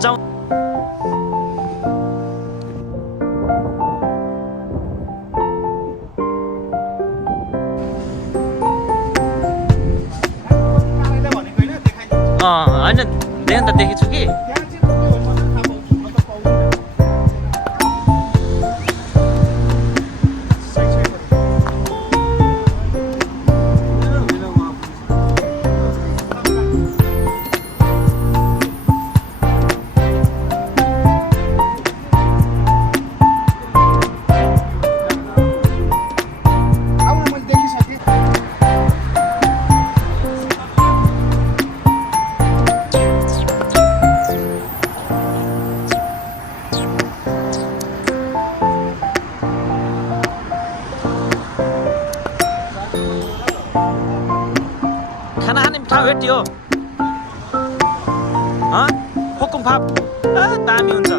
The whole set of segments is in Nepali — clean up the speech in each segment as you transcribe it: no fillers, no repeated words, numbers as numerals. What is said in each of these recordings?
जाउँ। होइन देख्न त देखेछु कि खाना खाने ठाउँ भेट्यो हुकुम फाप दामी हुन्छ।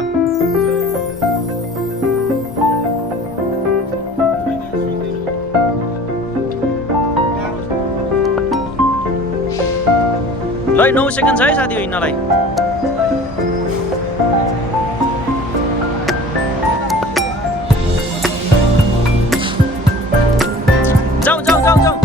ल 9 सेकेन्ड छ है साथी हिँड्नलाई। जाउँ जाउँ जाउँ जाउँ।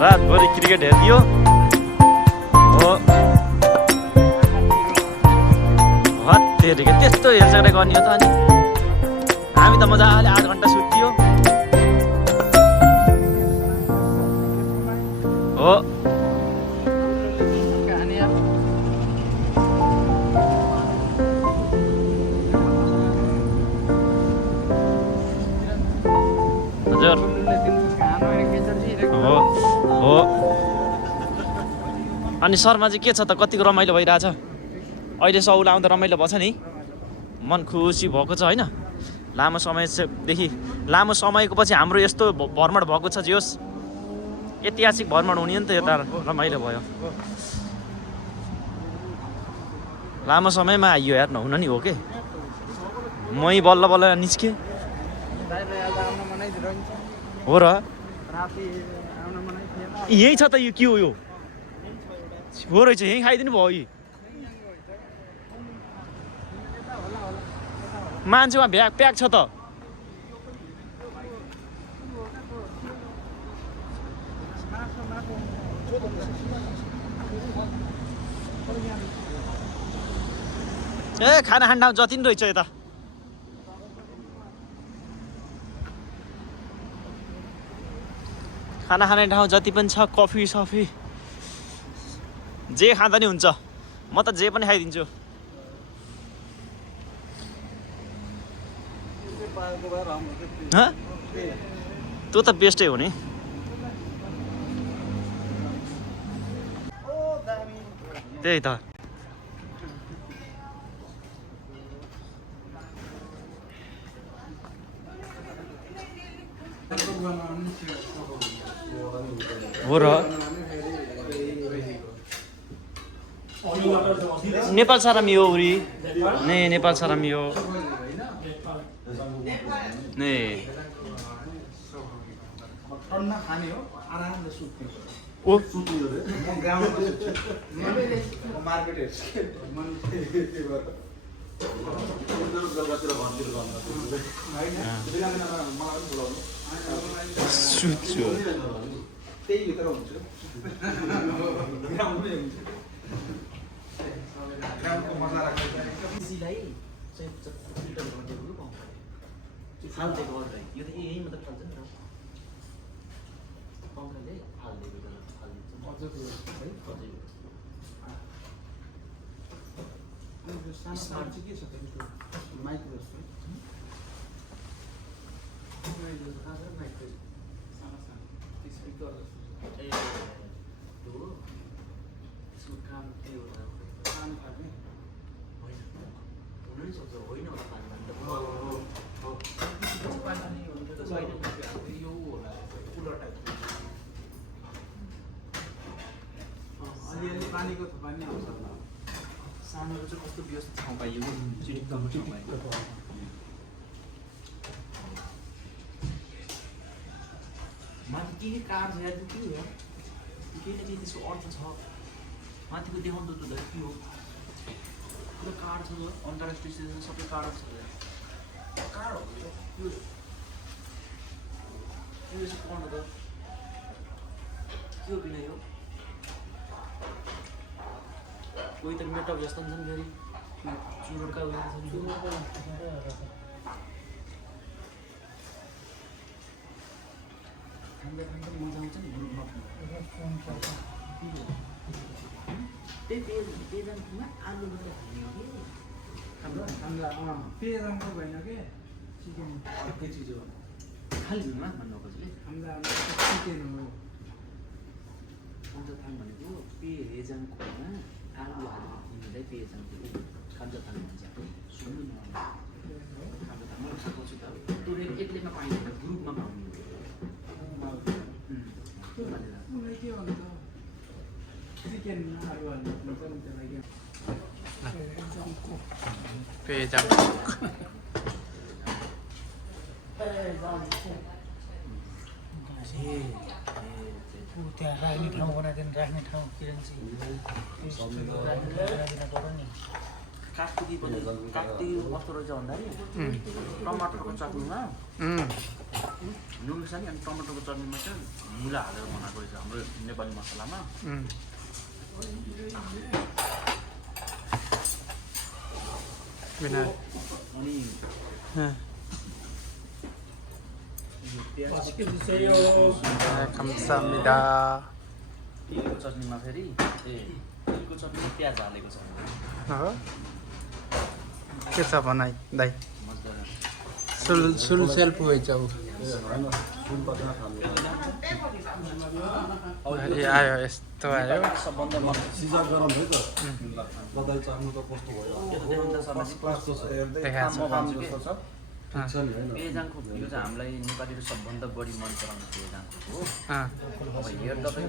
रातभरि क्रिकेट हेरिदियो हो हत्तेरिका त्यस्तो हेरचाह गर्ने हो त। अनि हामी त मजाले 8 घन्टा सुत्यो हो। हजुर हो हो। अनि शर्मा चाहिँ के छ त, कतिको रमाइलो भइरहेछ अहिले। सौल आउँदा रमाइलो भएछ नि, मन खुसी भएको छ होइन। लामो समयको पछि हाम्रो यस्तो भ्रमण भएको छ। जे होस् ऐतिहासिक भ्रमण हुने नि त, यता रमाइलो भयो। लामो समयमा आइयो यार, नहुन नि हो के। मै बल्ल बल्ल निस्केँ हो र। यही छ त, यो के हो यो हो रहेछ, यहीँ खाइदिनु भयो। यी मान्छेमा प्याक छ त। ए खाना खान ठाउँ जति नि रहेछ यता। खाना खाने ठाउँ जति पनि छ, कफी सफी जे खाँदा नि हुन्छ। म त जे पनि खाइदिन्छु। त्यो त बेस्टै हो नि। त्यही त। हो र। नेपाल सारामी हो उरी ने, नेपाल सारामी हो ने। ओ सुत्छु त्यही भित्र हुन्छ। ग्रामको मजा लाग्छ। इसीलाई चाहिँ फिल्टर गर्नु पाउँछ। फाल्दिएको गर्दै यो त यही मात्र फाल्छ नि त। पंखाले फाल्दिएको फाल्दिन्छ अझ त्यो है अझै यो सानो सानो चाहिँ के छ त यो माइक्रो जस्तो यो खास माइक्रो सानो सानो स्पिकर जस्तो ए त्यो यसको काम के हो सानो खाने होइन हुन नि सक्छ होइन होला पानी त हो हो पानी हुन्छ त साइड यो होला कुलर टाइप अलिअलि पानीको थोपानी आउँछ सानोको चाहिँ कस्तो व्यवस्थित ठाउँ पाइयो चिटिक्कको ठाउँ पाइयो माथि के कार छ या के हो केही न केही त्यसको अर्थ छ माथिको देखाउँदो त के हो पुरो कार छ अन्तर्राष्ट्रिय स्टेसन सबै कार छ कार हो यो चाहिँ पढ्नु त के हो बिना यो कोही त मेटअप जस्तो नि छन् फेरि चुरोटका उयो खाँदा खाँदा मजा आउँछ नि ग्रुपमा त्यही पेजमा आलु गरेर खाने पेजनको भएन के चिकन अर्कै चिज हो खालि झुलमा भन्नु खोज्ने चिकन हो पञ्चथाङ भनेको पेहेजाङकोमा आलु हालेर किन्नुलाई पेहेजाङको पञ्चथाङ भन्छ सुन्नु न पञ्चथाङमा खाएको छु त त्यो एक्लैमा पाइँदैन ग्रुपमा पाउने उसले के भन्छ चिकनमा आलु हाल्नु हुन्छ नि त्यसलाई पेजङ त्यहाँ राख्ने ठाउँ बनाइदिनु राख्ने ठाउँ किरणजी काकतिकी कस्तो रहेछ भन्दाखेरि टमाटरको चटनीमा नुन सानी अनि टमाटरको चटनीमा चाहिँ मुला हालेर बनाएको रहेछ हाम्रो नेपाली मसलामा अनि 감사합니다. तिलको चटनीमा फेरि तिलको चटनीमा प्याज हालेको छ के छ भनाइ दाइ मजा सुल सेल्फ जाऊ आयो यस्तो आयो सबभन्दा मन सिजा गरम है त बदाई चाख्नु त कस्तो भयो क्लास जस्तो देखाएको छ ठिक छ नि होइन पेजाङको यो चाहिँ हामीलाई नेपालीले सबभन्दा बढी मन पराउने पेजाङको हो अब हेर्दा पनि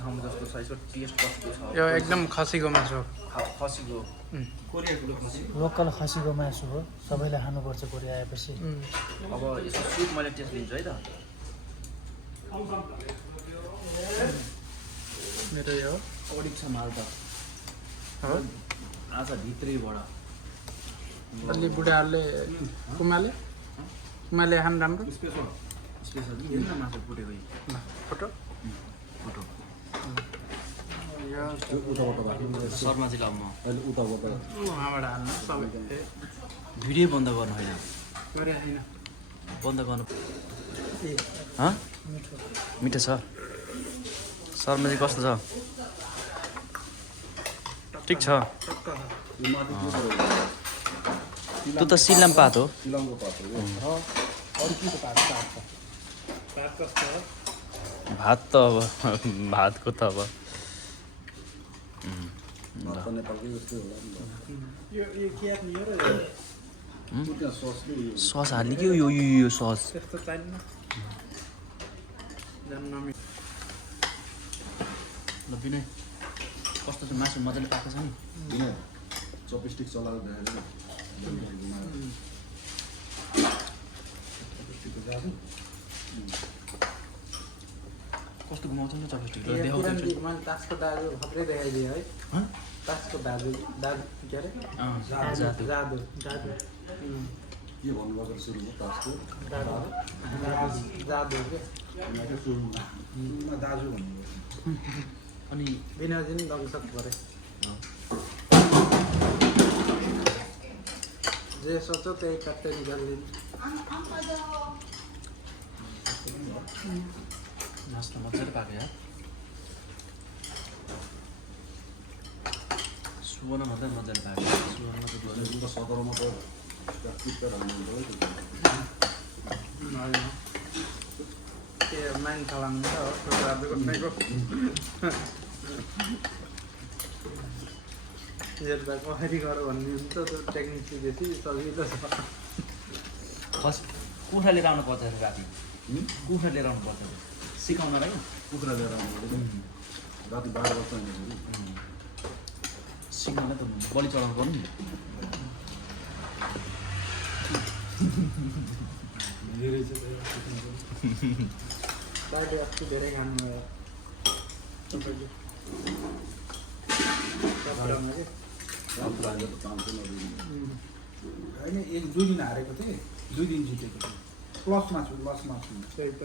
खाम जस्तो छ यसको टेस्ट कस्तो छ यो एकदम खसीको मासु खसीको कोरियाको खसी लोकल खसीको मासु हो सबैले खानुपर्छ कोरिया आएपछि अब यसको सुप मैले टेस्ट लिन्छु है त मेरो यो अडिक छ माल त हो आज भित्रैबाट अलि बुढाहरूले कुमाले खानु राम्रो स्पेसल हेर्न मासु फुटेको ल फोटो फोटो यो उताबाट राख्नु शर्माजीलाई अब म अहिले उताबाट उहाँबाट हाल्नु सबै भिडियो बन्द गर्नु होइन गरे होइन बन्द गर्नु ए मिठो छ शर्माजी कस्तो छ ठिक छ टक्क यो माथि के पऱ्यो त्यो त सिलाम पात हो सिलामको पात हो यो अरू के भात कस्तो हो भात त अब भातको त अब भात त नेपालकै जस्तै होला नि त यो के नि हो र त्यो त्यहाँ सस के यो सस हाल्ने कि यो सस त्यस्तो चाहिन्न जान नमिल्छ ल बिनय कस्तो छ मासु मजाले पाएको छ नि किन चपस्टिक चलाएको देखेको कस्तो घुमाउँछ नि चपस्टिक किरणजी मैले तासको दाजु खत्रै देखाइदिएँ है तासको दाजु के अरे जादु के भन्नुभएको सुरुमा तासको जादु के सुरुमा दाजु भन्नुभयो अनि बिनाजी नि दगसक गरे जे सोचो त्यही काट्दै निकालिदिनु मासु त मजाले पाएको यार सुवर्ण मात्रै मजाले पाएको सुवर्ण त उता सदरमा त पिक्चर हाल्नुहुन्छ है होइन के माइन छलाङ्ग हो रातको हेर्दा कसरी गर भन्ने हुन्छ त्यो टेक्निक सिकेपछि सजिलो छ फर्स्ट कुखुरा लिएर आउनु पर्छ राति कुखुरा लिएर आउनु पर्छ सिकाउन र कुखुरा लिएर आउनु राति 12 बज्छ सिग्नल त बलि चढाउनु पर्नु नि धेरै चाहिँ दाइले अस्ति धेरै खानुभयो तपाईँले होइन 1-2 दिन हारेको थिएँ 2 दिन जितेको थिएँ प्लसमा छु त्यही त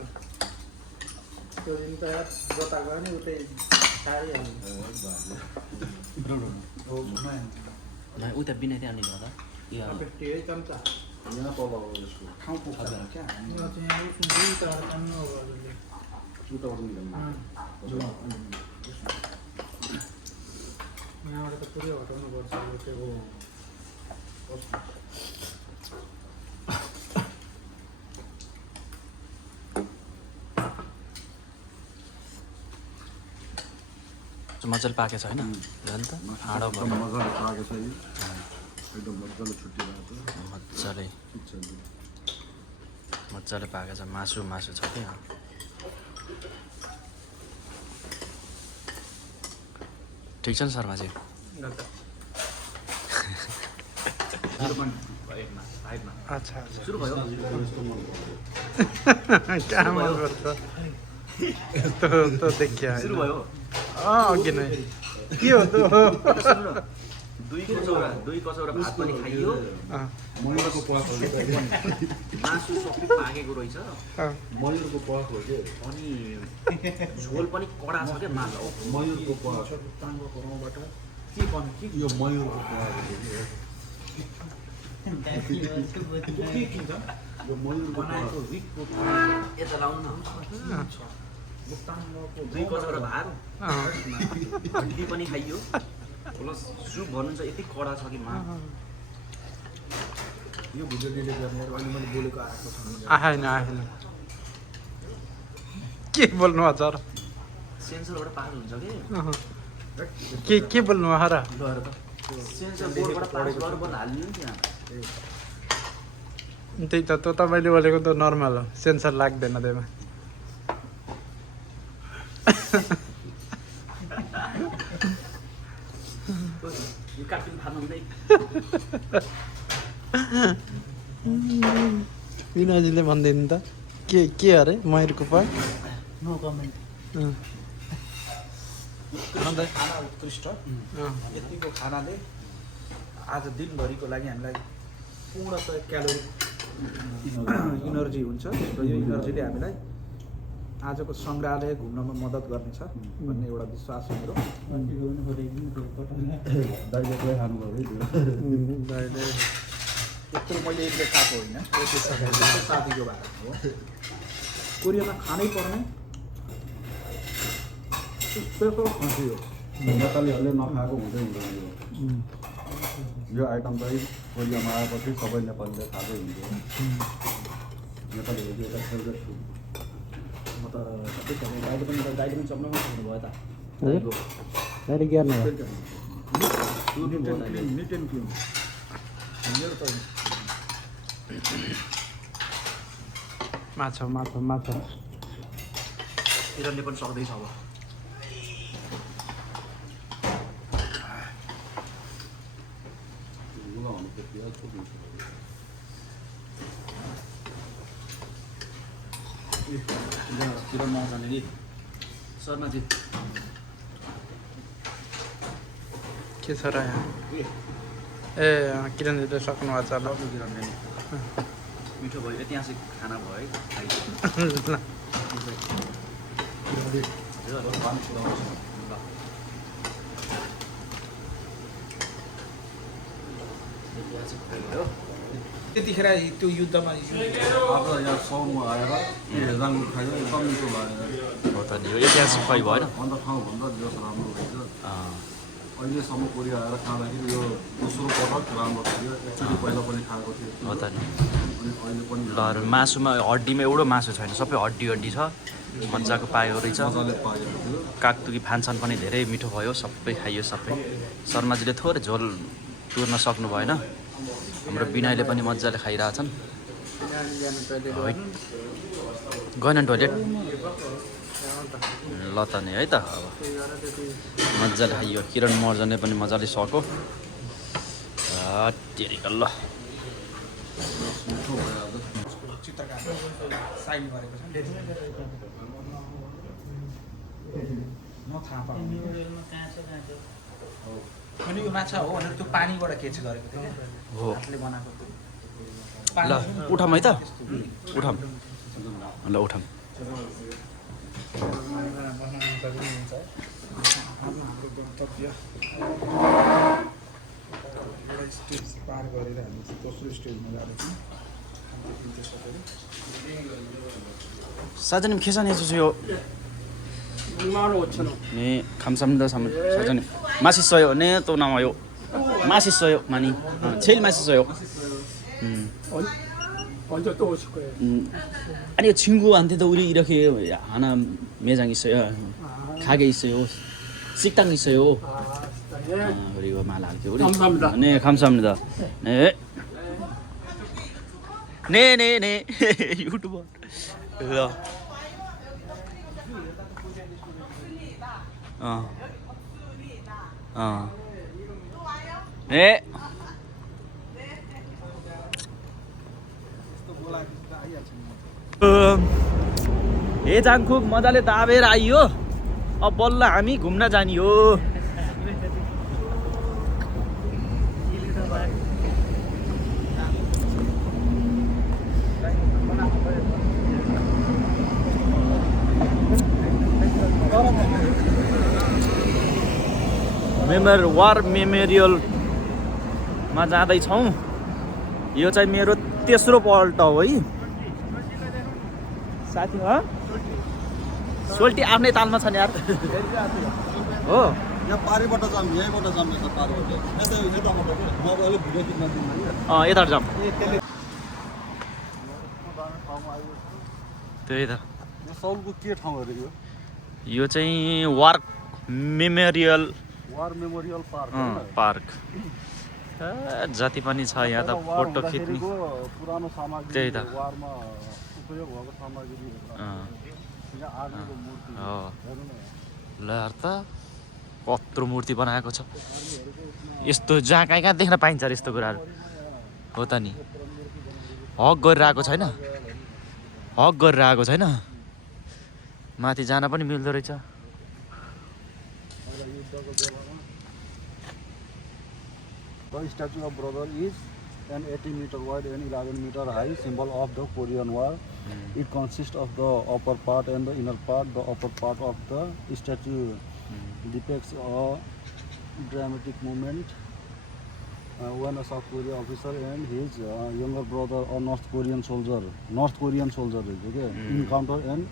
त्यो दिन त जता गयो नि उतै खाइहाल्नु उता बिना त्यहाँ आउने होला अब त्यही चम्चा यहाँ तल यसको ठाउँ पुग्छ क्या हामी यो चाहिँ यहाँ उसमा दुईवटा कान्नु हो अरूले उताबाट निकाल्नु यहाँबाट त पुरै हटाउनु पर्छ यो त्यो मजाले पाकेछ होइन झन् त हाँडो एकदम मजाले पाएको छ यो एकदम मजाले छुट्टिरहेको छ मजाले ठिक छ नि। मजाले पाकेको छ मासु छ कि ठिक छ नि शर्माजी अच्छा सुरु भयो क्या मन गर्छ यस्तो देखिया सुरु भयो अघि नै के हो त दुई कचौरा भात पनि खाइयो मयुरको प्वाख हो कि मासु सबै पाकेको रहेछ मयुरको प्वाख हो कि अनि झोल पनि कडा छ क्या माछा मयुरको प्वाख टाङ्गोको रौँबाट के यो मयुरको प्वाख हो कि यो मयुरको बनाएको प्वाख विकको यता लाउनु दुई कचौरा भात हड्डी पनि खाइयो प्लस सुप भन्नुहुन्छ यति कडा छ कि यो भिडियो डिलिट गर्ने अहिले मैले बोलेको आएको छ आएन के बोल्नु हजुर सेन्सरबाट पास हुन्छ के बोल्नु ह र सेन्सर बोर्डबाट पास गरेर बल्ल हाल्नु नि त्यहाँ त्यही त त्यो तपाईँले बोलेको त नर्मल हो सेन्सर लाग्दैन त्यसमा यो काटपिन फाल्नु हुँदै विनोदजीले भन्दैन त के अरे मयुरको पार्ट नो कमेन्ट खाना उत्कृष्ट यतिको खानाले आज दिनभरिको लागि हामीलाई पूर्णतः क्यालोरी इनर्जी हुन्छ र यो इनर्जीले हामीलाई आजको सङ्ग्रहालय घुम्नमा मद्दत गर्नेछ भन्ने एउटा विश्वास हो मेरो दाइले पुरै खानुभयो है त्यो यत्रो मैले एक्लै खाएको होइन साथीको भएर हो कोरियामा खानै पर्ने स्पेसल खसी हो नेपालीहरूले नखाएको हुँदै हुँदैन यो आइटम चाहिँ कोरियामा आएपछि सबै नेपालीले खाँदै हुन्छ नेपालीहरूको एउटा फेभरेट फुड म त दाइले पनि चप्न सक्नुभयो त निट एन्ड क्लिन मेरो त माछा किरणले पनि सक्दैछ अब किरण नजाने कि शर्माजी के छ र यहाँ ए किरणजीले सक्नु भएको छ ल किरणले मिठो भयो ऐतिहासिक खाना भयो है त्यतिखेर त्यो युद्धमा आज यहाँ साउनमा आएर हेजाङ खायो एकदम मिठो लागेर हो त नि यो ऐतिहासिक खुवाइ भएन अन्त ठाउँभन्दा जस राम्रो रहेछ अहिलेसम्म कोरिया आएर खाँदाखेरि यो दोस्रो पटक राम्रो थियो एक्चुअली पहिला पनि खाएको थियो हो त नि अनि अहिले पनि ल मासुमा हड्डीमा एउटो मासु छैन सबै हड्डी छ मजाको पाएको रहेछ मजाले पाएको थियो कागतुकी फान्छन् पनि धेरै मिठो भयो सबै खाइयो सबै शर्माजीले थोरै झोल तुर्न सक्नु भएन हाम्रो बिनाइले पनि मजाले खाइरहेछन् गएन टोइलेट ल त नि है त अब मजाले यो किरण महर्जनले पनि मजाले सक्यो तेरिका ल चित्रकार साइन गरेको छ म थाहा पाउँछु अनि यो माछा हो भनेर त्यो पानीबाट केच गरेको थियो हो हातले बनाएको ल उठाम है त उठाम ल उठाम गन्तव्य एउटा स्टेज पार गरेर हामी दोस्रो स्टेजमा जाँदैछौँ 사장님 계산해 주세요. 네, 감사합니다. 사장님. 맛있어요. 네, 또 나와요. 맛있어요. 많이. 제일 맛있어요. 언제 또 오실 거예요? 아니요, 친구한테도 우리 이렇게 하나 매장 있어요. 가게 있어요. 식당 있어요. 그리고 말할게요. 우리. 감사합니다. 네, 감사합니다. 네. 네네네. 유튜버. 네. हेजाङखुक मजाले दाबेर आइयो अब बल्ल हामी घुम्न जाने हो वार मेमोरियलमा जाँदैछौँ यो चाहिँ मेरो तेस्रो पल्ट हो है साथी सोल्टी आफ्नै तालमा छ नि यार हो यहाँ पारिबाट जाम यहीँबाट जाम रहेछ पारिबाट यताबाट म अहिले भिडियो खिच्न दिन्छु यता जाम त्यही त यो सौलको के ठाउँ अरे यो चाहिँ वार मेमोरियल पार्क जति पनि छ यहाँ त फोटो खिच्ने पुरानो सामग्री त्यही त वारमा उपयोग भएको सामग्री यहाँ आर्मीको मूर्ति ल यार त कत्रो मूर्ति बनाएको छ यस्तो जहाँ कहाँ कहाँ देख्न पाइन्छ यस्तो कुराहरू हो त नि हक गरिरहेको छैन हक गरिरहेको छैन माथि जान पनि मिल्दो रहेछ The statue of brother is an 80-meter wide and 11-meter high symbol of the Korean War. It consists of the upper part and the inner part. The upper part of the statue depicts a dramatic moment when a South Korean officer and his younger brother, a North Korean soldier, okay, encounter and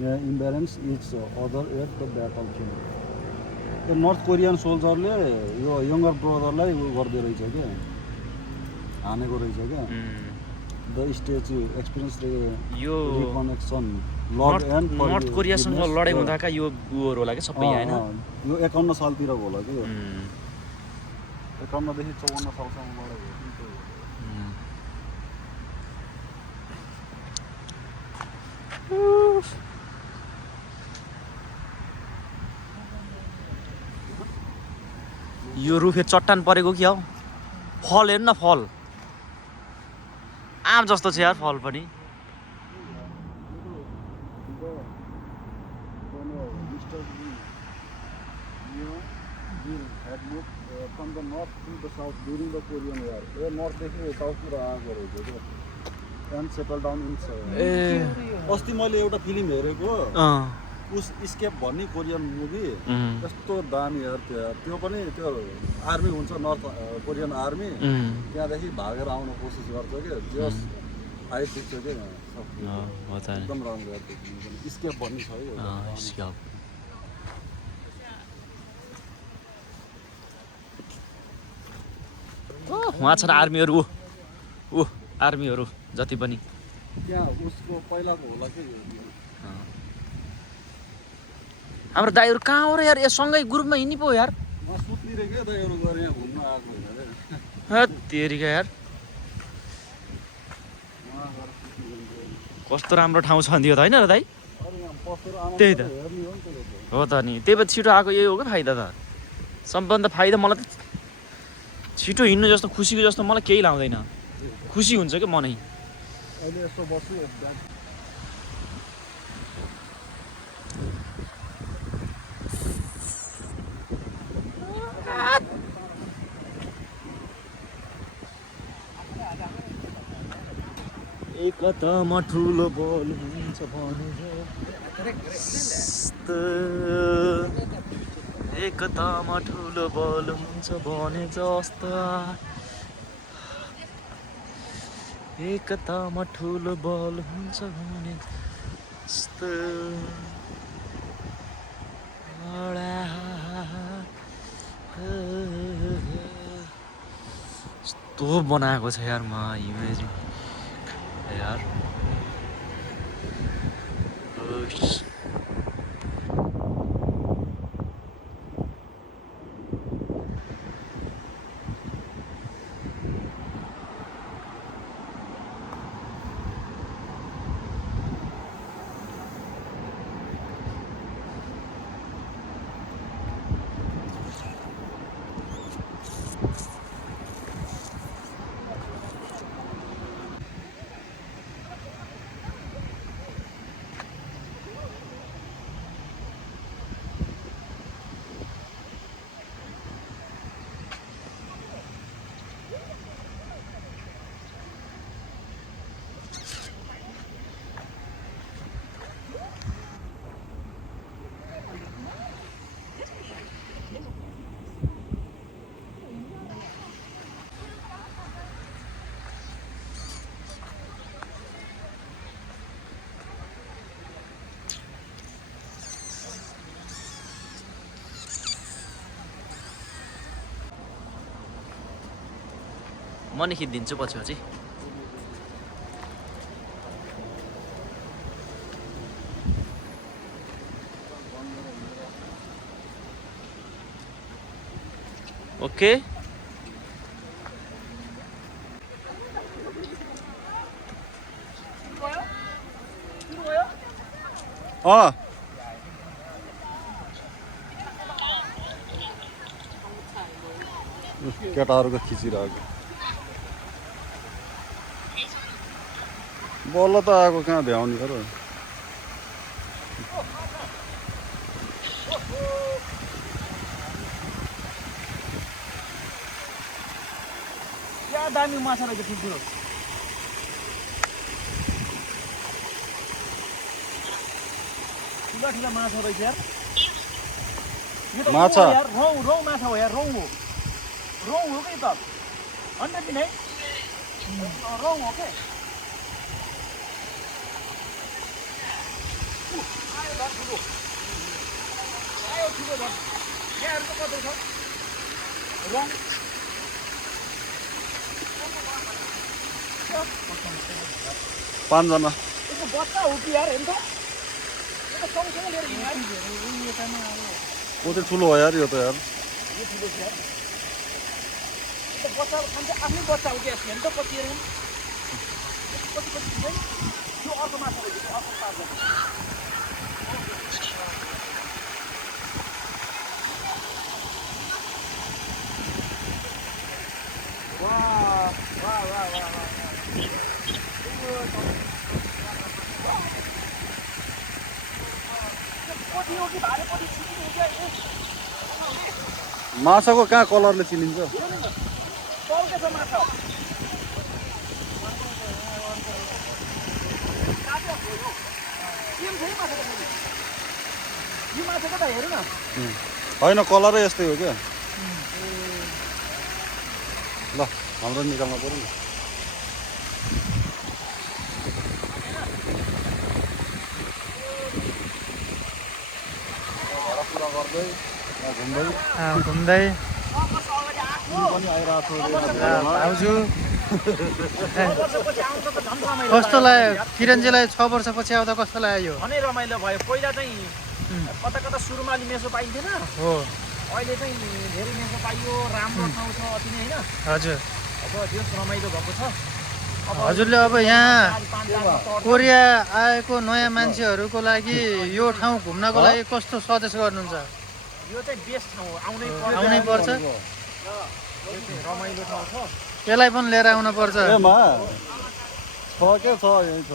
embarrass each other at the battlefield. The North Korean soldier ले यो younger brother लाई वो गर्दै रहेछ के हानेको रहेछ के the statue experience यो reconnection log and नर्थ कोरियासँग लडाई हुँदाका यो गुहरू होला के सबै हैन यो 51 सालतिर होला के 51 देखि 54 सालसम्म लडाई भयो यो रुफे चट्टान परेको कि हौ फल हेर्नु न फल आम जस्तो छ यार फल पनि from the north to the south during the Korean War. The north देखि साउथतिर आएको रहेछ के and settle down in अस्ति मैले एउटा फिल्म हेरेको उस स्केप भन्ने कोरियन मुभी यस्तो दामी यार त्यो पनि त्यो आर्मी हुन्छ नर्थ कोरियन आर्मी त्यहाँदेखि भागेर आउन कोसिस गर्छ के जस हाई देख्छ के एकदम राम्रो यार स्केप भन्ने छ है स्केप वहाँ छन् आर्मीहरू ऊ आर्मीहरू जति पनि त्यहाँ उसको पहिलाको होला के हाम्रो दाइहरू कहाँ हो र यार सँगै ग्रुपमा हिँड्नु पो यार म सुत्लिरे के दाइहरू गरे यहाँ घुम्न आएको हैन रे तेरिका यार कस्तो राम्रो ठाउँ छ दियो त हैन र दाइ अरे यहाँ पसेर आनन्द त्यही त। हेर्ने हो नि त। हो त नि त्यही भएर छिटो आएको यही हो क्या फाइदा त सबभन्दा फाइदा मलाई त छिटो हिँड्नु जस्तो खुसीको जस्तो मलाई केही लाउँदैन खुसी हुन्छ क्या मनै अहिले यसो बस्छु एकतामा ठुलो बल हुन्छ भने एकतामा ठुलो बल हुन्छ भने जस्ता एकतामा ठुलो बल हुन्छ भने जस्तो यस्तो बनाएको छ यार म इमेज यार म नि खिचिदिन्छु पछि पछि ओके केटाहरूको खिचिरहेको बल्ल त आएको कहाँ भ्याउने हो र क्या दामी माछा रहेछ ठुल्ठुलो ठुला ठुला माछा रहेछ यार यो त माछा? रौँ हो यार रौँ माछा हो यार रौँ हो कि त 100 दिन है रौँ हो के आयो धर ठुलो आयो ठुलो धर यहाँहरू त कति छ रौँ पाँचजना यसको बच्चा हो कि यार हेर्नु त यो त सँगसँगै लिएर हिँड्यो यार ऊ चाहिँ ठुलो हो यार यो त यार यो ठुलो छ यार यो त बच्चा खान्छ आफ्नै बच्चा हो कि यसको हेर्नु त कति हेर्नु कति कति हुँदैन यो अर्को माछा रहेछ अर्को पार्छ माछाको कहाँ कलरले चिनिन्छ होइन कलरै यस्तै हो क्या ल हाम्रो निकाल्नु पर्यो नि घुम्दै पनि आइरहेको आउँछु कस्तो लाग्यो किरणजीलाई 6 वर्षपछि आउँदा कस्तो लाग्यो झनै रमाइलो भयो पहिला चाहिँ कता कता सुरुमा अलि मेसो पाइन्थेन हो अहिले चाहिँ धेरै मेसो पाइयो राम्रो ठाउँ छ अति नै होइन हजुर अब त्यो रमाइलो भएको छ हजुरले अब यहाँ कोरिया आएको नयाँ मान्छेहरूको लागि यो ठाउँ घुम्नको लागि कस्तो सजेस्ट गर्नुहुन्छ? यो चाहिँ बेस्ट ठाउँ हो, आउनै पर्छ, रमाइलो ठाउँ छ। यसलाई पनि लिएर आउनु पर्छ। एमा छ के छ यही छ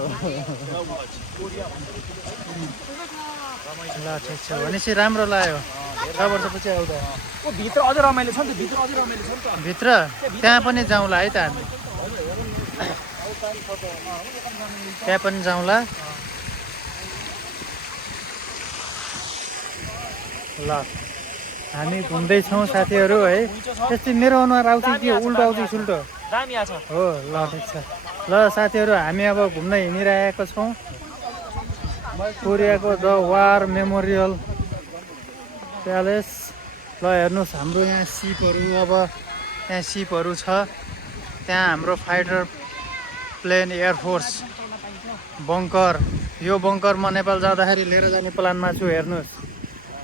ल ठिक छ भनेपछि राम्रो लाग्यो 6 वर्षपछि आउँदा। भित्र अझै रमाइलो छ नि त, भित्र अझै रमाइलो छ नि त। भित्र त्यहाँ पनि जाउँला है त हामी, त्यहाँ पनि जाउँला। ल हामी घुम्दैछौँ साथीहरू है। त्यस्तै मेरो अनुहार आउँछ कि उल्टो आउँछ कि सुल्टो दामी आछ। हो? ल ठिक छ। ल साथीहरू हामी अब घुम्न हिँडिरहेका छौँ कोरियाको द वार मेमोरियल प्यालेस। ल हेर्नुहोस् हाम्रो यहाँ सिपहरू, अब यहाँ सिपहरू छ, त्यहाँ हाम्रो फाइटर प्लेन एयरफोर्स बङ्कर। यो बङ्कर म नेपाल जाँदाखेरि लिएर जाने प्लानमा छु। हेर्नुहोस्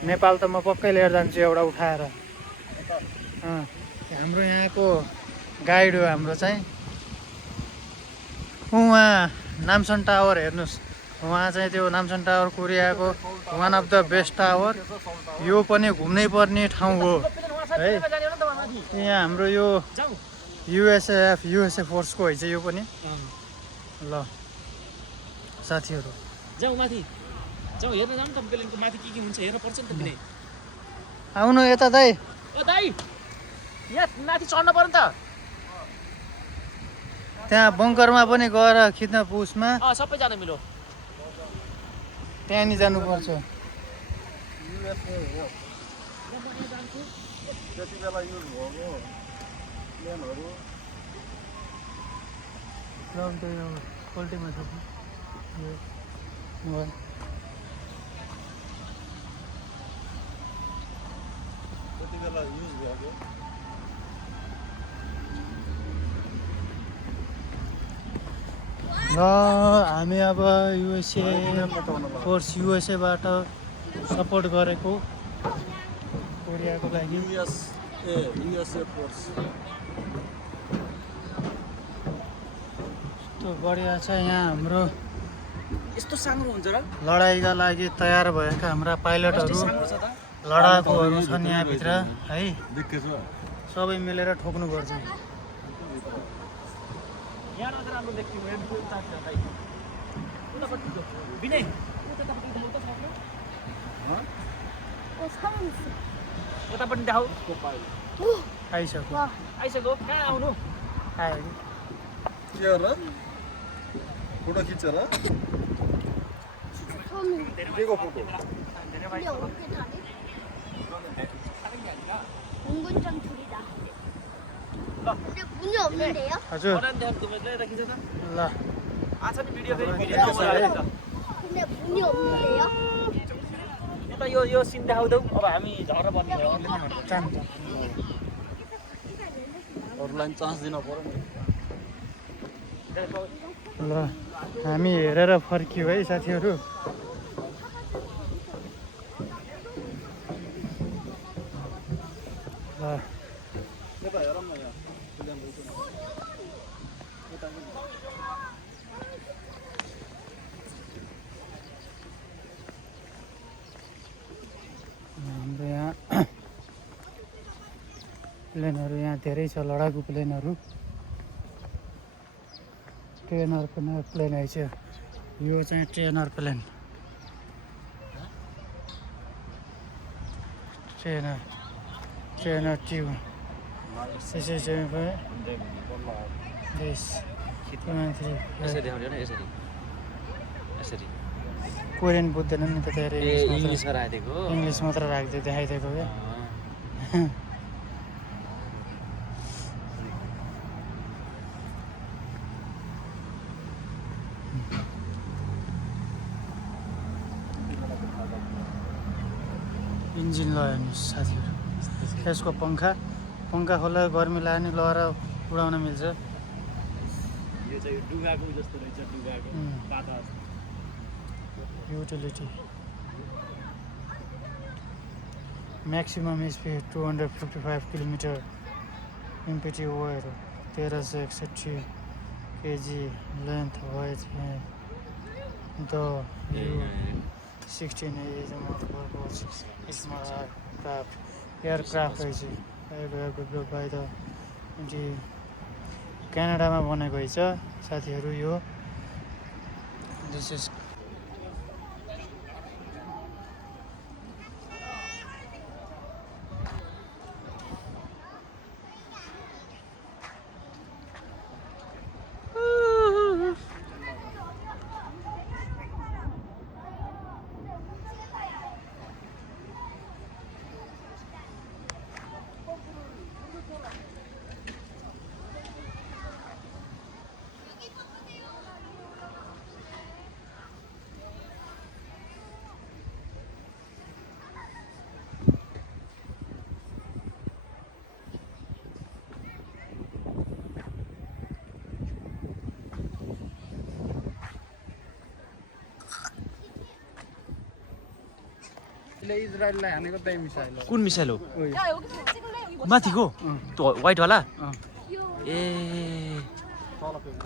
नेपाल त म पक्कै लिएर जान्छु एउटा उठाएर। हाम्रो यहाँको गाइड हो हाम्रो चाहिँ। उहाँ नामसन टावर हेर्नुहोस्, उहाँ चाहिँ त्यो नामसन टावर कोरियाको one of the best tower. यो पनि घुम्नै पर्ने ठाउँ हो है। यहाँ हाम्रो यो युएसए फोर्सको है चाहिँ यो पनि। ल साथीहरू जाउँ माथि, जाउँ हेर्न जाउँ न त प्लेनको माथि के हुन्छ हेर्न पर्छ नि त बिनै। आउनु यता दाइ। ओ दाइ यहाँ माथि चढ्न पर्यो नि त। त्यहाँ बङ्करमा पनि गएर खिच्न पुसमा सबैजना मिलो। त्यहाँ नि जानुपर्छ। त्यति बेला युज भएको प्लेनहरू क्वालिटीमा छ यो मोबाइल। त्यति बेला युज भएको र हामी अब युएसए फोर्स युएसएबाट सपोर्ट गरेको कोरियाको लागि। युएसए फोर्स यस्तो बढिया छ यहाँ हाम्रो यस्तो साङ्रो हुन्छ र? लडाइँका लागि तयार भएका हाम्रा पाइलटहरू, लडाकुहरू छन् यहाँभित्र है। सबै मिलेर ठोक्नुपर्छ। यहाँ मात्र राम्रो देख्थ्यो बिनै उतापट्टि देखाऊ। आइसक्यो आइसक्यो कहाँ आउनु? आयो के र फोटो खिचेर के को फोटो 공군 좀 줄이다. 근데 문이 없는데요? हजुर ल आछ नि भिडियो फेरि भिडियो भिडियो छ। 근데 문이 없는데요? यता यो सिन देखाउँदै अब हामी झर्न पर्ने भयो। जान्छ। अरूलाई चान्स दिन पर्यो नि। ल हामी हेरेर फर्क्यौँ है साथीहरू। ल यता हेरौँ न यहाँ हाम्रो यहाँ प्लेनहरू यहाँ धेरै छ, लडाकु प्लेनहरू। ट्रेनर प्लेन आइछ, यो चाहिँ ट्रेनर प्लेन। ट्रेनर ट्यु यसरी यसरी देखाउँदैन यसरी यसरी कोरियन बुझ्दैन नि त, धेरै इङ्ग्लिसमा राखिदिएको हो। इङ्ग्लिस मात्र राखिदियो देखाइदिएको क्या। इन्जिन ल हेर्नुहोस् साथीहरू, यसको पङ्खा खोलेर गर्मी लाग्यो नि लगाएर उडाउन मिल्छ। यो चाहिँ डुगाको जस्तो रहेछ, डुगाको पाता युटिलिटी म्याक्सिमम स्पिड 255 किलोमिटर, एमपिटी ओयर 1361 kg length wise में तो 16 is more small aircraft is by the क्यानाडामा बनेको रहेछ साथीहरू यो दिस इज इजरायललाई हानेको त्यही मिसाइल हो। कुन मिसाइल हो माथिको त्यो वाइटवाला ए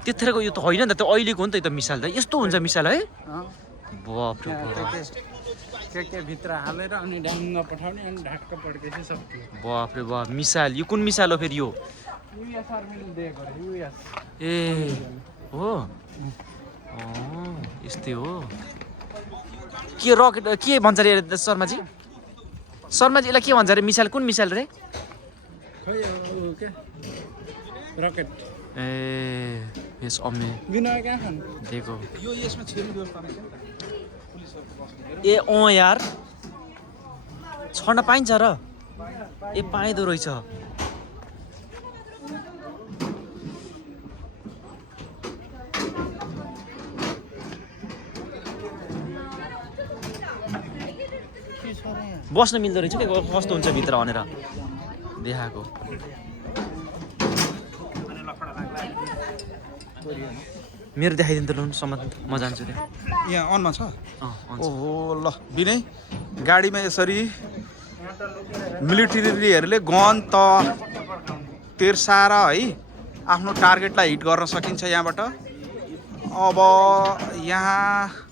त्यतिखेरको यो त होइन नि त त्यो अहिलेको हो नि त यो त मिसाइल त यस्तो हुन्छ मिसाइल है बाप रे बाप के भित्र हालेर अनि ढ्याङ्ग पठाउने अनि ढाक्क पड्केपछि सक्यो। बाप रे बाप मिसाइल यो कुन मिसाइल हो फेरि यो युएस आर्मीले दिएको रे युएस। ए हो यस्तै हो के रकेट के भन्छ रे शर्माजी शर्माजी यसलाई के भन्छ रे मिसाइल कुन मिसाइल रे खै यो के रकेट ए यस अम्मे विनय कहाँ छन् देखो यो यसमा छिर्ने व्यवस्था नै छ ए यार छड्न पाइन्छ र ए पाइँदो रहेछ बस्न मिल्दो रहेछ के कस्तो हुन्छ भित्र भनेर देखाएको मेरो देखाइदिनु त लु सम्म म जान्छु रे यहाँ अनमा छ हुन्छ ओहो ल विनय गाडीमा यसरी मिलिट्रीहरूले गन त तेर्साएर है आफ्नो टार्गेटलाई हिट गर्न सकिन्छ यहाँबाट अब यहाँ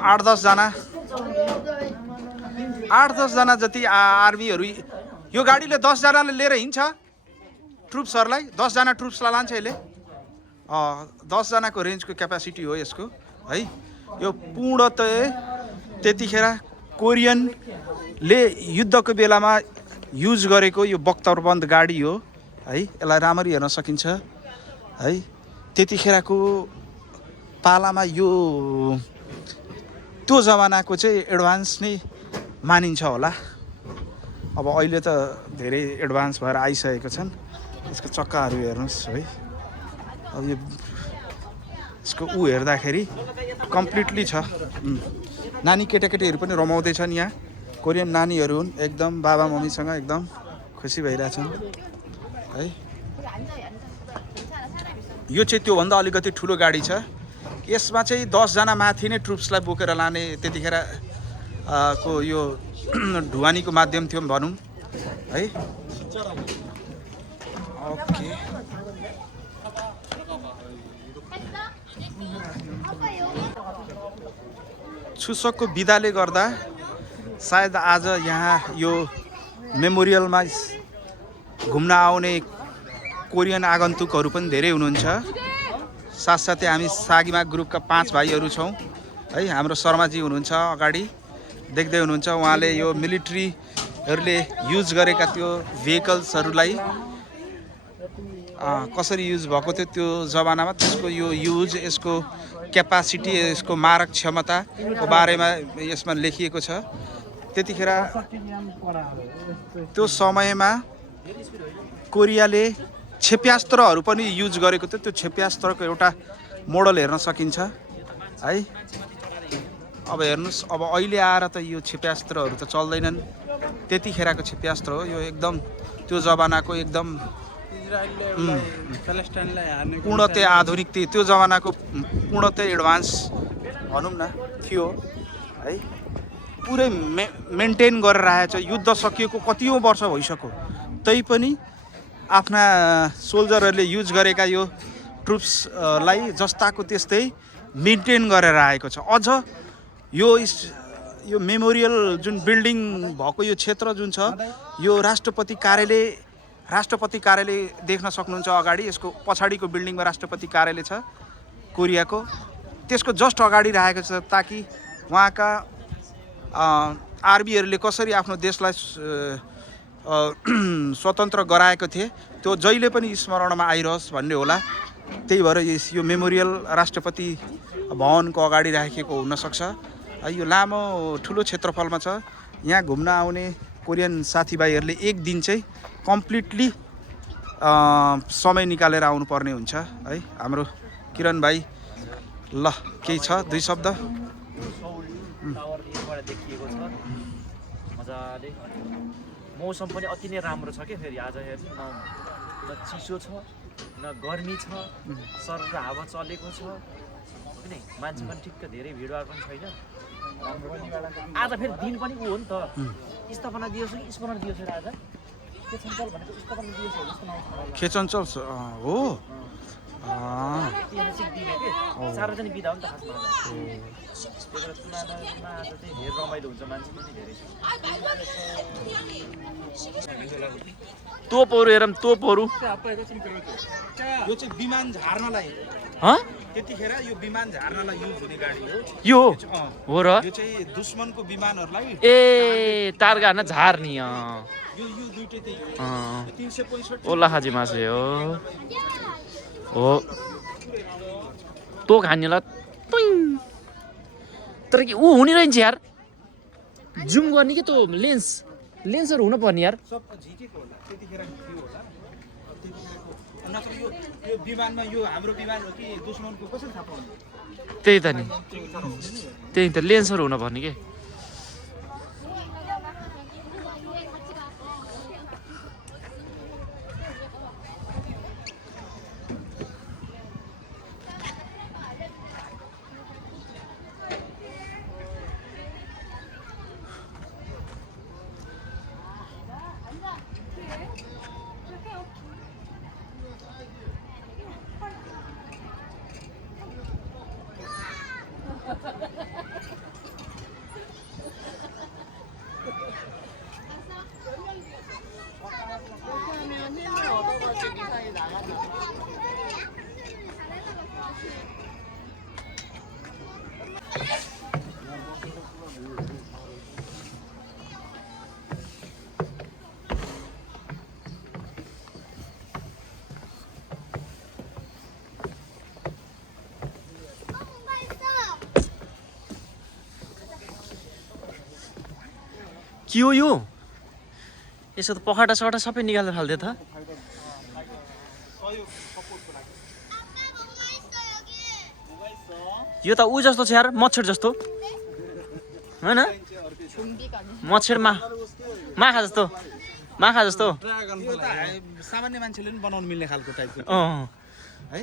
8-10 जना जति आर्मीहरू यो गाडीले 10 जनाले लिएर हिँड्छ ट्रुप्सहरूलाई 10 जना ट्रुप्सलाई लान्छ यसले 10 जनाको रेन्जको क्यापासिटी हो यसको है यो पूर्णतः त्यतिखेर कोरियनले युद्धको बेलामा युज गरेको यो बख्तरबन्द गाडी हो है यसलाई राम्ररी हेर्न सकिन्छ है त्यतिखेरको पालामा यो त्यो जमानाको चाहिँ एडभान्स नै मानिन्छ होला अब अहिले त धेरै एडभान्स भएर आइसकेको छन् यसको चक्काहरू हेर्नुहोस् है अब यो यसको हेर्दाखेरि कम्प्लिटली छ नानी केटाकेटीहरू पनि रमाउँदैछन् यहाँ कोरियन नानीहरू हुन् एकदम बाबा मम्मीसँग एकदम खुसी भइरहेछन् है यो चाहिँ त्योभन्दा अलिकति ठुलो गाडी छ यसमा चाहिँ 10 जना माथि नै ट्रुप्सलाई बोकेर लाने त्यतिखेर को यो ढुवानीको माध्यम थियो भनौँ है ओके छुसकको बिदाले गर्दा सायद आज यहाँ यो मेमोरियलमा घुम्न आउने कोरियन आगन्तुकहरू पनि धेरै हुनुहुन्छ साथसाथै हामी सागिमा ग्रुपका 5 भाइहरू छौँ है हाम्रो शर्माजी हुनुहुन्छ अगाडि देख्दै हुनुहुन्छ उहाँले यो मिलिट्रीहरूले युज गरेका त्यो भेहिकल्सहरूलाई कसरी युज भएको थियो त्यो जमानामा त्यसको यो युज यसको क्यापासिटी यसको मारक क्षमताको बारेमा यसमा लेखिएको छ त्यतिखेर त्यो समयमा कोरियाले क्षेप्यास्त्रहरू पनि युज गरेको थियो त्यो क्षेप्यास्त्रको एउटा मोडल हेर्न सकिन्छ है अब हेर्नुस् अब अहिले आएर त यो क्षेप्यास्त्रहरू त चल्दैनन् त्यतिखेरको क्षेप्यास्त्र हो यो एकदम त्यो जमानाको एकदम पूर्णतः आधुनिक त्यो जमानाको पूर्णतः एडभान्स भनौँ न थियो है पुरै मेन्टेन गरेर राखेको छ युद्ध सकिएको कतिौँ वर्ष भइसक्यो तैपनि आफ्ना सोल्जरहरूले युज गरेका यो ट्रुप्सलाई जस्ताको त्यस्तै मेन्टेन गरेर आएको छ। अझ यो मेमोरियल जुन बिल्डिङ भएको यो क्षेत्र जुन छ यो राष्ट्रपति कार्यालय देख्न सक्नुहुन्छ अगाडि। यसको पछाडिको बिल्डिङमा राष्ट्रपति कार्यालय छ कोरियाको, त्यसको जस्ट अगाडि राखेको छ ताकि उहाँका आर्मीहरूले कसरी आफ्नो देशलाई स्वतन्त्र गराएको थिए त्यो जहिले पनि स्मरणमा आइरहोस् भन्ने होला। त्यही भएर यो मेमोरियल राष्ट्रपति भवनको अगाडि राखेको हुनसक्छ। यो लामो ठुलो क्षेत्रफलमा छ। यहाँ घुम्न आउने कोरियन साथीभाइहरूले एक दिन चाहिँ कम्प्लिटली समय निकालेर आउनुपर्ने हुन्छ है। हाम्रो किरण भाइ ल केही छ 2 शब्द? टावर यहाँबाट देखिएको छ मजाले। मौसम पनि अति नै राम्रो छ के फेरि आज हेर्नु न चिसो छ न गर्मी छ, सरर हावा चलेको छ किन मान्छे पनि ठिक्क धेरै भिडभाड पनि छैन। आज फेरि दिन पनि हो नि त स्थापना दिवस कि स्मरण दिवस हो आज। खेचञ्चल भनेको स्थापना दिवस हो जस्तो लाग्छ मलाई। खेचञ्चल हो ऐतिहासिक दिन हो कि सार्वजनिक बिदा हो नि त खासमा। त्यही भएर चुनावमा आज चाहिँ धेरै रमाइलो हुन्छ, मान्छे पनि धेरै छ। तोपहरू हेरौँ, तोपहरू। यो चाहिँ विमान झार्नलाई त्यतिखेर यो विमान झार्नलाई युज हुने गाडी हो यो हो र यो चाहिँ दुश्मनको विमानहरूलाई ए तारगान झार्नी यो दुईटै त्यही हो। 365 ओला खाजी मासे हो तो खानेलाई तर कि ऊ हुने रहेछ यार, जुम गर्ने कि त्यो लेन्सहरू हुनु पर्ने यार। सब झिकेको होला त्यतिखेर थियो होला त्यतिखेरको। नत्र यो विमानमा यो हाम्रो विमान हो कि दुश्मनको कसरी थाहा पाउनु? त्यही त नि, त्यही त लेन्सहरू हुन पर्ने के। के हो यो? यसो त पखाटा सखाटा सबै निकालेर फाल्थ्यो त। यो त ऊ जस्तो छ यार, मच्छर जस्तो होइन? मच्छर माखा जस्तो यो त सामान्य मान्छेले पनि बनाउन मिल्ने खालको टाइपको है।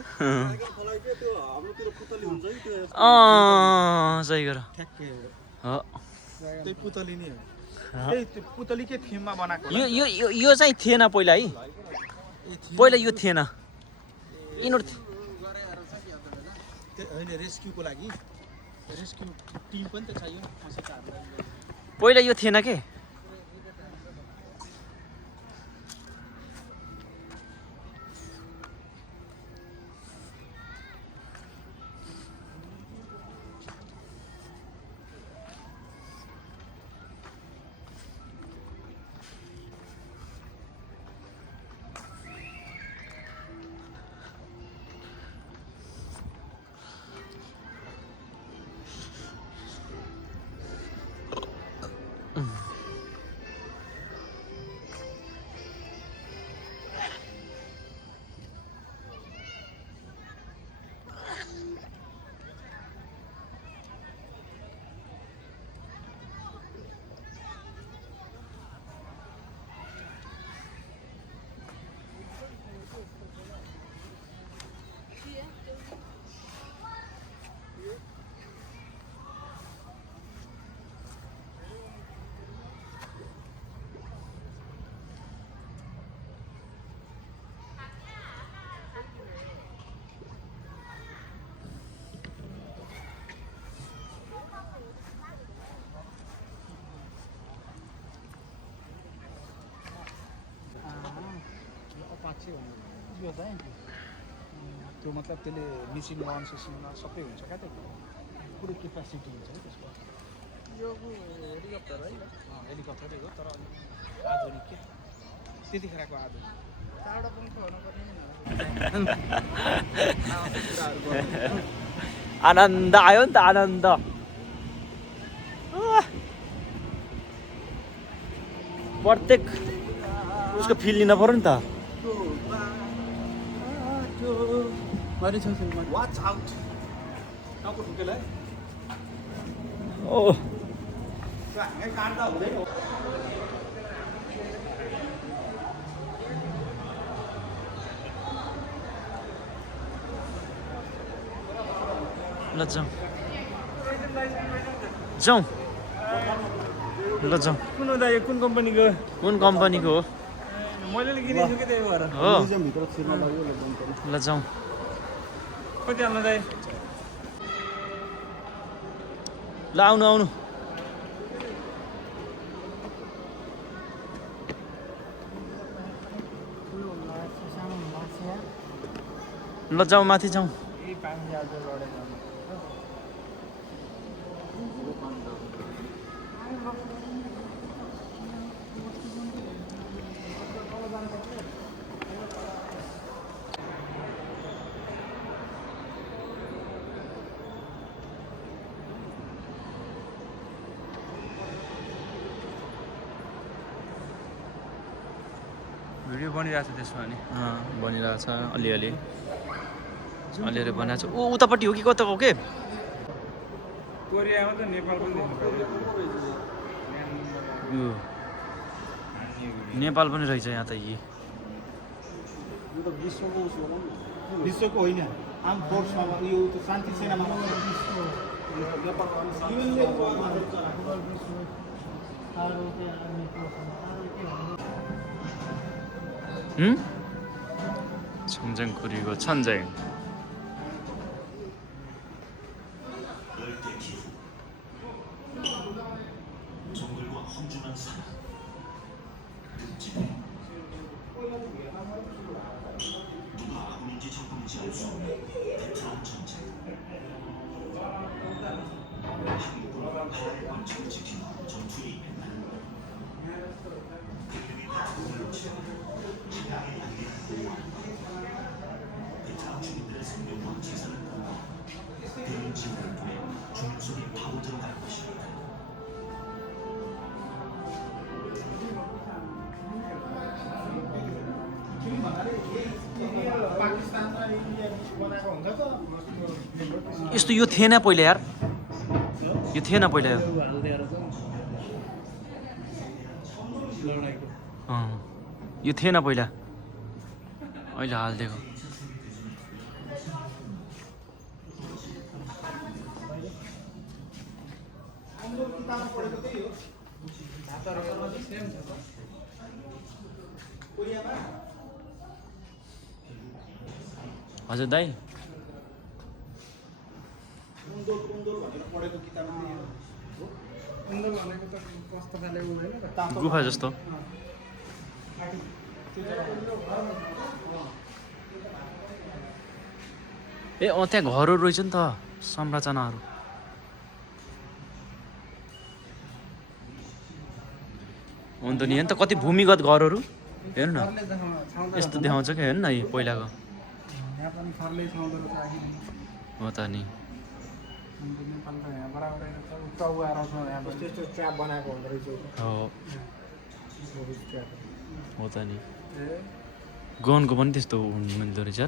सही गर त्यही पुतली नै हो। त्यही पुतलीकै थिममा बनाएको यो चाहिँ थिएन पहिला है, पहिला यो थिएन। यिनीहरू होइन रेस्क्युको लागि रेस्क्यु टिम पनि त चाहियो पहिला यो थिएन के। सक्छ भनेर यो चाहिँ त्यो मतलब त्यसले मिसिन वान सिसिनमा सबै हुन्छ क्या त्यो पुरै क्यापासिटी हुन्छ है त्यसको यो हेलिकप्टर है हेलिकप्टरै हो तर आधुनिक के त्यतिखेरको आधुनिक टाढो पनि हुनुपर्ने आनन्द आयो नि त आनन्द प्रत्येक उसको फिल लिन पर्यो नि त वाच आउट टाउको ठुकेलाई ओ हामी काट्दा हुँदैन ल जाउँ जाउँ ल जाउँ कुन हुँदा यो कुन कम्पनीको कुन कम्पनीको हो मैले किनेको छु कि त्यही भएर हो म्युजियमभित्र छिर्न लाग्यो ल जाउँ कति हाल्नु दाइ ल आउनु आउनु ल जाउँ माथि जाउँ भिडियो बनिरहेको छ त्यसमा नि बनिरहेछ अलिअलि अलिअलि बनाएको छ ऊ उतापट्टि हो कि कता हो के कोरियामा त नेपाल पनि यो नेपाल पनि रहेछ यहाँ त यी विश्वको होइन आर्म फोर्समा यो त शान्ति सेनामा 청정구리고 천정 यस्तो यो थिएन पहिला यार यो थिएन पहिला यो थिएन पहिला अहिले हालिदिएको हजुर दाइ गुफा जस्तो ए त्यहाँ घरहरू रहेछ नि त संरचनाहरू हुन्छ नि हेर्नु त कति भूमिगत घरहरू हेर्नु न यस्तो देखाउँछ क्या हेर्नु न यी पहिलाको हो त नि हो त नि गनको पनि त्यस्तो हुनु मिल्दो रहेछ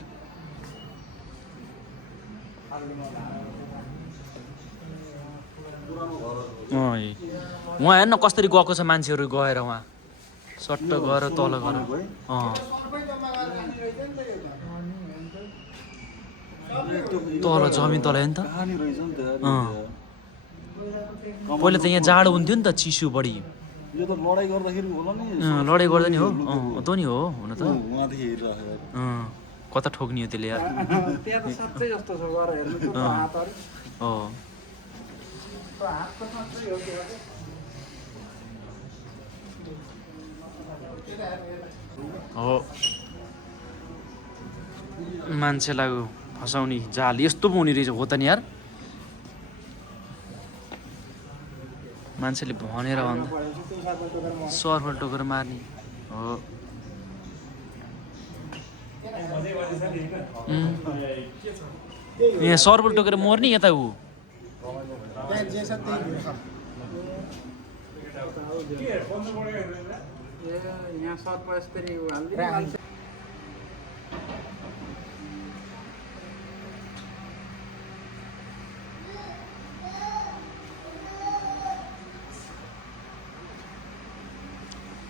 उहाँ हेर्न कसरी गएको छ मान्छेहरू गएर उहाँ सट्ट गएर तल गएर तल जमिन तल हेर्नु त पहिला त यहाँ जाडो हुन्थ्यो नि त चिसो बढी यो त लडाइँ गर्दाखेरि होला नि लडाइँ गर्दा नि हो तँ नि हो हुन त उहाँदेखि हेरिरहेको कता ठोक्ने हो त्यसले यार त्यहाँ त साँच्चै जस्तो छ गएर हेर्नु त्यो हातहरू हो हात त साँच्चै हो त्यो हो मान्छेलाई फसाउने जाल यस्तो पो हुने रहेछ हो त नि यार मान्छेले भनेर भन्दा सर्फल टोकेर मार्ने हो यहाँ सर्फल टोकेर मर्ने यता ऊ यहाँ सर्प यसरी हाल्दै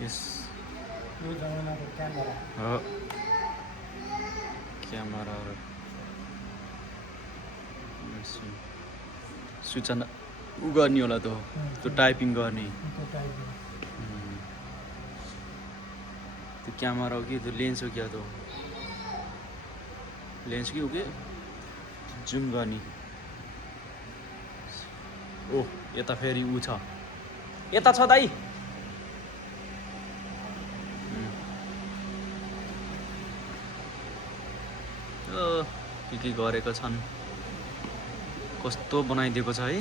यस यो जमानाको क्यामेरा हो क्यामेराहरू सूचना उ गर्ने होला त्यो टाइपिङ गर्ने त्यो क्यामेरा हो कि त्यो लेन्स हो क्या त्यो लेन्स कि हो कि जुम गर्ने ओ यता फेरि ऊ छ यता छ दाइ के गरेका छन् कस्तो बनाइदिएको छ है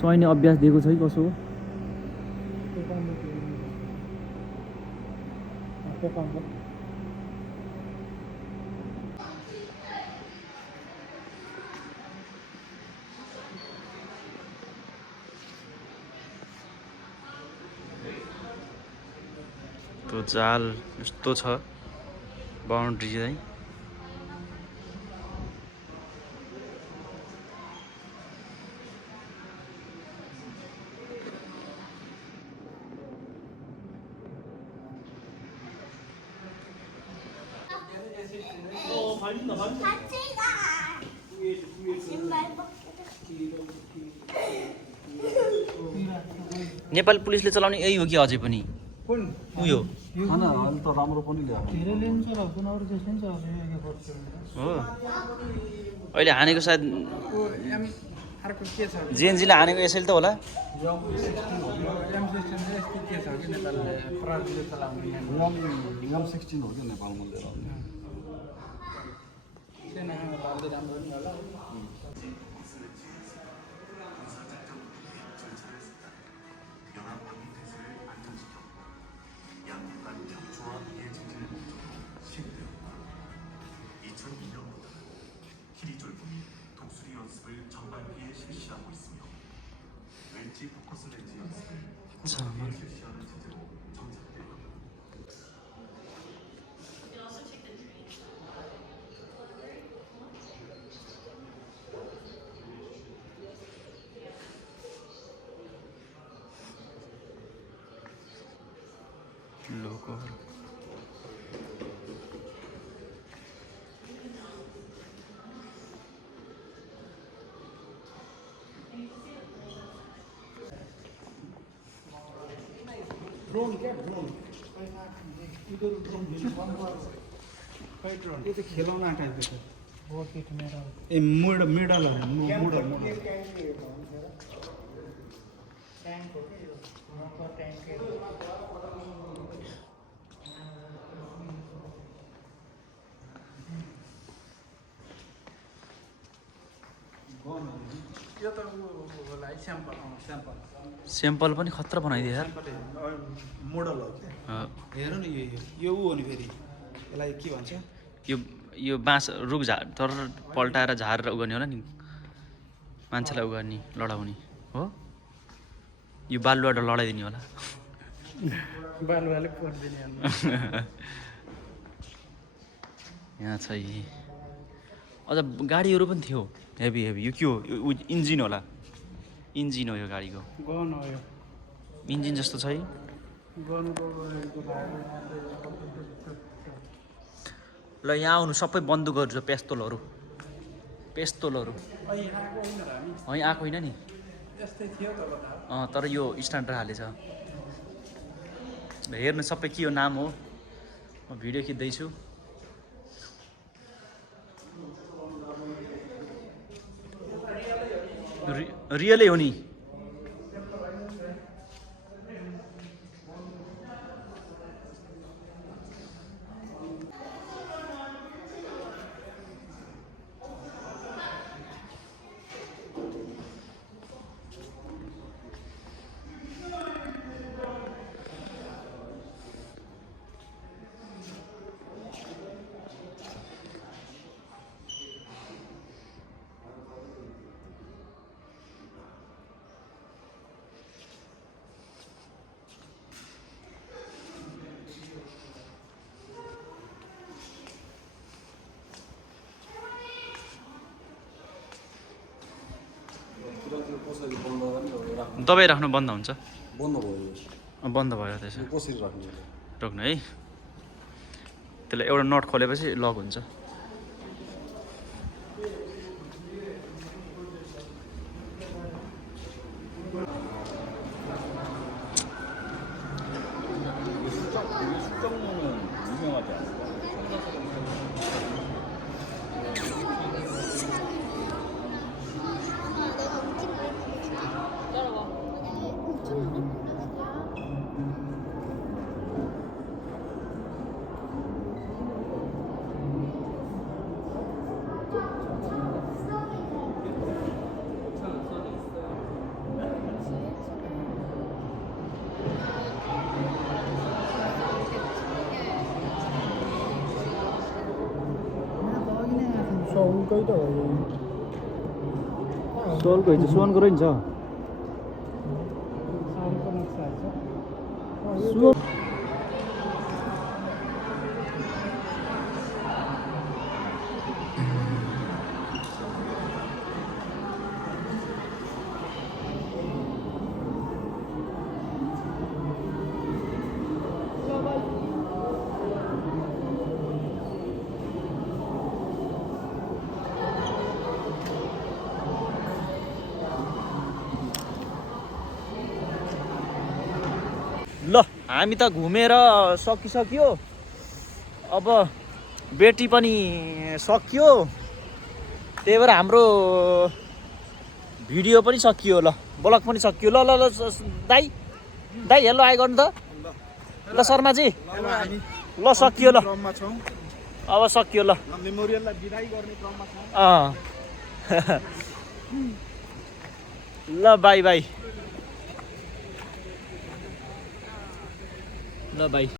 स्वाइने अभ्यास दिएको छ है कसो त्यो जाल यस्तो छ बाउन्ड्री है नेपाली पुलिसले चलाउने यही हो कि अझै पनि कुन उयो होइन अहिले त राम्रो पनि ल्याएको धेरै लेन चलाउँछ अरू त्यस्तै चलाउँछ हो अहिले हानेको सायद अर्को के छ जेएनजीले हानेको यसैले त होला एम सिस्टम चाहिँ यस्तो के छ कि नेपालले प्रहरीले चलाउने M16 हो कि नेपालमा लिएर आउने सेनामा हाल्दै राम्रो नि होला लोगोहरू ड्रोन क्या ड्रोन यो त खेलौना टाइपको छ ए मेडलहरू मोडल यो त होला स्याम्पल स्याम्पल स्याम्पल पनि खतरा बनाइदियो यार मोडल हो हेर न यो ऊ हो नि फेरि यसलाई के भन्छ यो बाँस रुख तर पल्टाएर झारेर उगाउने होला नि मान्छेलाई उगार्ने लडाउने हो यो बालुवा लडाइदिने होला बालुवाले पर्दिने यहाँ छ यी अझ गाडीहरू पनि थियो हेभी हेभी यो के हो यो इन्जिन होला इन्जिन हो यो गाडीको गन हो यो इन्जिन जस्तो छ है ल यहाँ आउनु सबै बन्दुकहरू छ पेस्तोलहरू है आएको होइन नि तर यो स्ट्यान्डर हालेछ हेर्नु सबै के हो नाम हो म भिडियो खिच्दैछु रियलै हो नि कसरी बन्द गर्ने हो राख्नु दबाई राख्नु बन्द हुन्छ बन्द भयो बन्द भयो त्यसो यो कसरी राख्नु रोक्नु है त्यसलाई एउटा नट खोलेपछि लक हुन्छ सौकै त हो सोलको हिजो सोनको रहेछ साउन्डको नक्सा छ ल हामी त घुमेर सकिसक्यो अब बेटी पनि सकियो त्यही भएर हाम्रो भिडियो पनि सकियो ल ब्लग पनि सकियो ल ल ल दाइ दाइ हेलो आइ गर्नु त ल शर्माजी ल सकियो ल क्रममा छौँ अब सकियो ल मेमोरियललाई बिदाई गर्ने क्रममा छौँ ल बाई बाई ल बाई